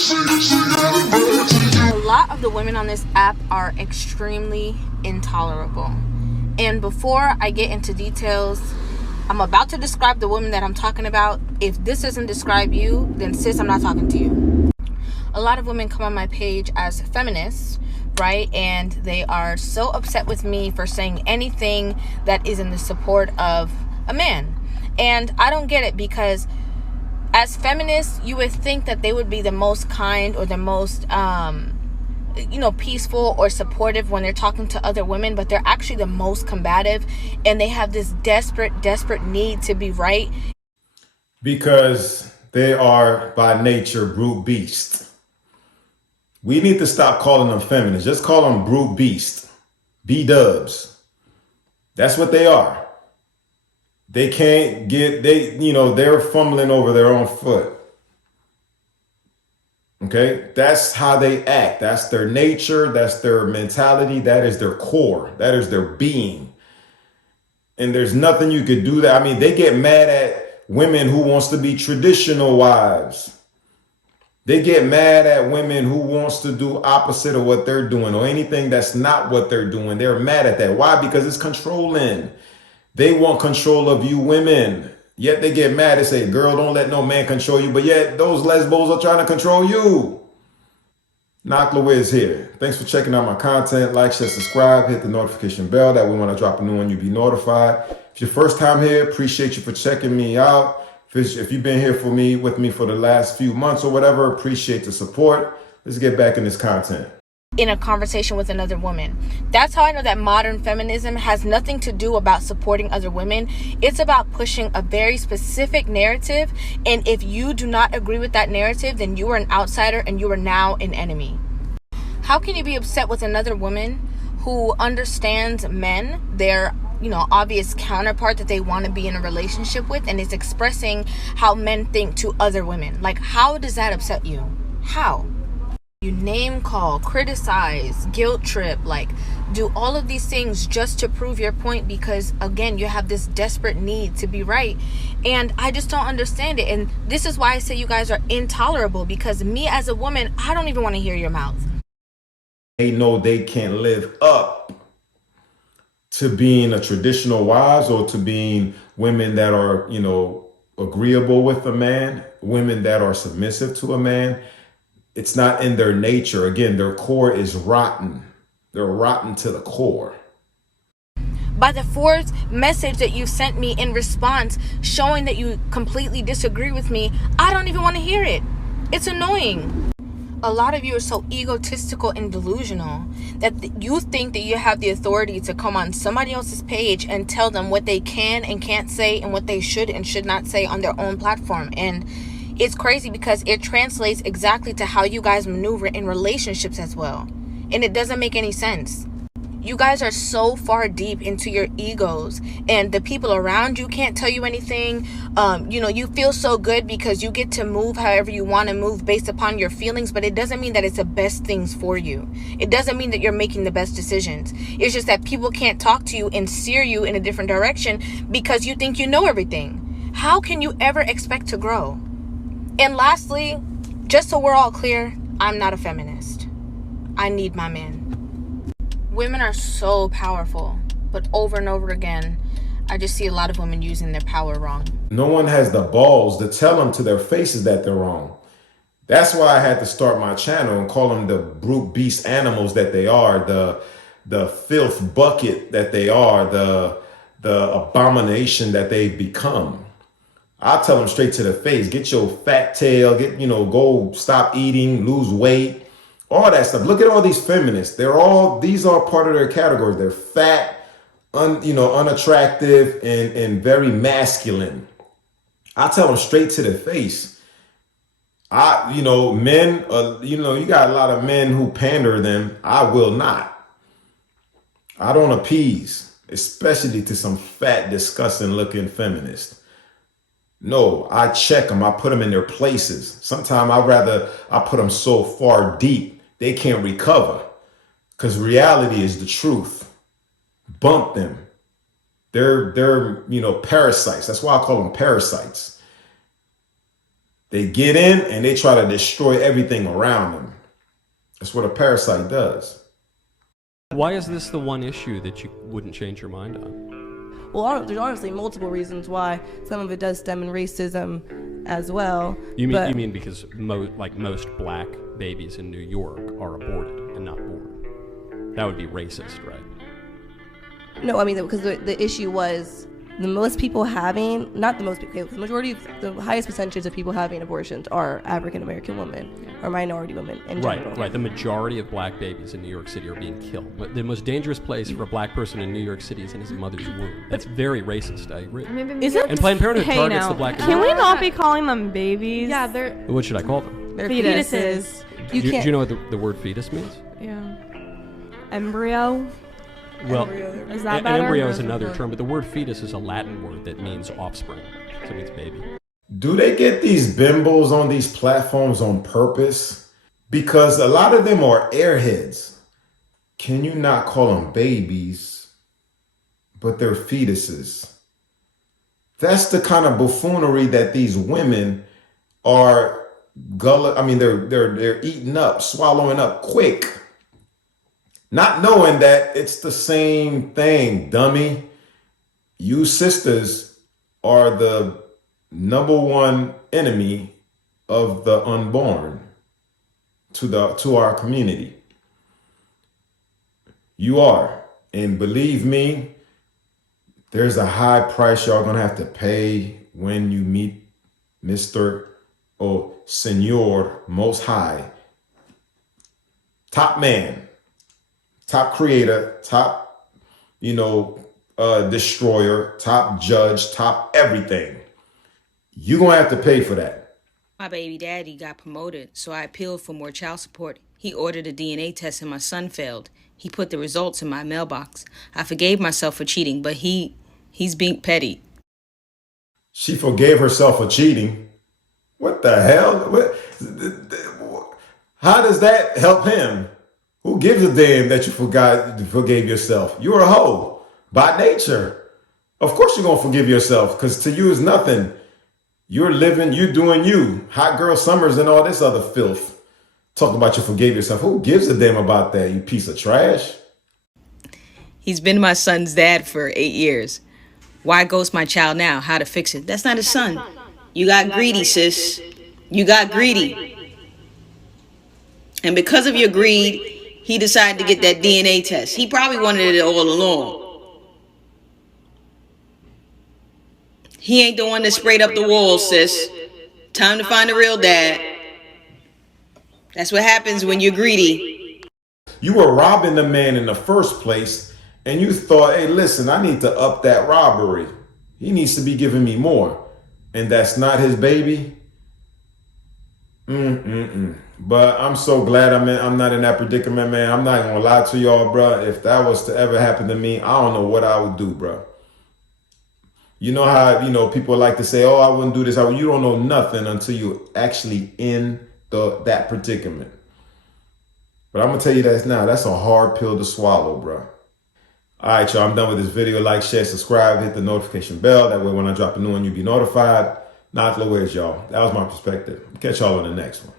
A lot of the women on this app are extremely intolerable. And before I get into details, I'm about to describe the woman that I'm talking about. If this doesn't describe you, then sis, I'm not talking to you. A lot of women come on my page as feminists, right? And they are so upset with me for saying anything that is in the support of a man. And I don't get it, because as feminists, you would think that they would be the most kind or the most peaceful or supportive when they're talking to other women, but they're actually the most combative, and they have this desperate need to be right. Because they are by nature brute beasts. We need to stop calling them feminists. Just call them brute beasts. B-dubs. That's what they are. They can't get, they're fumbling over their own foot. Okay, that's how they act. That's their nature. That's their mentality. That is their core. That is their being. And there's nothing you could do that. I mean, they get mad at women who wants to be traditional wives. They get mad at women who wants to do opposite of what they're doing, or anything that's not what they're doing. They're mad at that. Why? Because it's controlling. They want control of you women. Yet they get mad and say, girl, don't let no man control you. But yet those lesbos are trying to control you. Knock Louise here. Thanks for checking out my content. Like, share, subscribe, hit the notification bell. That way when I drop a new one, you'll be notified. If your first time here, appreciate you for checking me out. If you've been here with me for the last few months or whatever, appreciate the support. Let's get back in this content. In a conversation with another woman. That's how I know that modern feminism has nothing to do about supporting other women. It's about pushing a very specific narrative, and if you do not agree with that narrative, then you are an outsider and you are now an enemy. How can you be upset with another woman who understands men, their obvious counterpart that they want to be in a relationship with, and is expressing how men think to other women? Like, how does that upset you? How? You name call, criticize, guilt trip, do all of these things just to prove your point, because again, you have this desperate need to be right. And I just don't understand it. And this is why I say you guys are intolerable, because me as a woman, I don't even want to hear your mouth. They know they can't live up to being a traditional wives, or to being women that are, agreeable with a man, women that are submissive to a man. It's not in their nature. Again, their core is rotten. They're rotten to the core. By the fourth message that you sent me in response, showing that you completely disagree with me, I don't even want to hear it. It's annoying. A lot of you are so egotistical and delusional that you think that you have the authority to come on somebody else's page and tell them what they can and can't say, and what they should and should not say on their own platform. And it's crazy, because it translates exactly to how you guys maneuver in relationships as well. And it doesn't make any sense. You guys are so far deep into your egos, and the people around you can't tell you anything. You feel so good because you get to move however you want to move based upon your feelings, but it doesn't mean that it's the best things for you. It doesn't mean that you're making the best decisions. It's just that people can't talk to you and steer you in a different direction because you think you know everything. How can you ever expect to grow? And lastly, just so we're all clear, I'm not a feminist. I need my man. Women are so powerful, but over and over again, I just see a lot of women using their power wrong. No one has the balls to tell them to their faces that they're wrong. That's why I had to start my channel and call them the brute beast animals that they are, the filth bucket that they are, the abomination that they've become. I'll tell them straight to the face, get your fat tail, go stop eating, lose weight, all that stuff. Look at all these feminists. These are part of their categories. They're fat, unattractive, and very masculine. I tell them straight to the face. Men, you got a lot of men who pander them. I will not. I don't appease, especially to some fat, disgusting looking feminist. No, I check them. I put them in their places. Sometimes I put them so far deep, they can't recover, because reality is the truth. Bump them. They're parasites. That's why I call them parasites. They get in and they try to destroy everything around them. That's what a parasite does. Why is this the one issue that you wouldn't change your mind on? Well, there's honestly multiple reasons why. Some of it does stem in racism as well. You mean because most black babies in New York are aborted and not born? That would be racist, right? No, I mean, because the issue was the most people having, not the most people, the majority, the highest percentage of people having abortions are African American women or minority women in general. Right. The majority of black babies in New York City are being killed. But the most dangerous place for a black person in New York City is in his mother's womb. That's very racist, I agree. Is it? And Planned Parenthood targets the black Can we not be calling them babies? Yeah, they're What should I call them? They're fetuses. Do you know what the word fetus means? Yeah. Embryo. Well, Is that better? embryo is another term, but the word fetus is a Latin word that means offspring. So it means baby. Do they get these bimbos on these platforms on purpose? Because a lot of them are airheads. Can you not call them babies, but they're fetuses? That's the kind of buffoonery that these women are they're eating up, swallowing up quick. Not knowing that it's the same thing, dummy. You sisters are the number one enemy of the unborn to our community. You are. And believe me, there's a high price y'all gonna have to pay when you meet Mr. or Senor Most High. Top man. Top creator, top, destroyer, top judge, top everything. You're going to have to pay for that. My baby daddy got promoted, so I appealed for more child support. He ordered a DNA test and my son failed. He put the results in my mailbox. I forgave myself for cheating, but he's being petty. She forgave herself for cheating. What the hell? How does that help him? Who gives a damn that you forgave yourself? You're a hoe by nature. Of course you're going to forgive yourself, because to you is nothing. You're living, you're doing you. Hot girl summers and all this other filth. Talking about you forgave yourself. Who gives a damn about that, you piece of trash? He's been my son's dad for 8 years. Why ghost my child now? How to fix it? That's not his son. You got greedy, sis. You got greedy. And because of your greed, he decided to get that DNA test. He probably wanted it all along. He ain't the one that sprayed up the walls, sis. Time to find the real dad. That's what happens when you're greedy. You were robbing the man in the first place, and you thought, hey, listen, I need to up that robbery. He needs to be giving me more. And that's not his baby? But I'm so glad I'm not in that predicament, man. I'm not gonna lie to y'all, bro. If that was to ever happen to me, I don't know what I would do, bro. You know how, people like to say, oh, I wouldn't do this. You don't know nothing until you're actually in that predicament. But I'm gonna tell you that now, that's a hard pill to swallow, bro. All right, y'all, I'm done with this video. Like, share, subscribe, hit the notification bell. That way when I drop a new one, you'll be notified. Not the ways, y'all. That was my perspective. Catch y'all on the next one.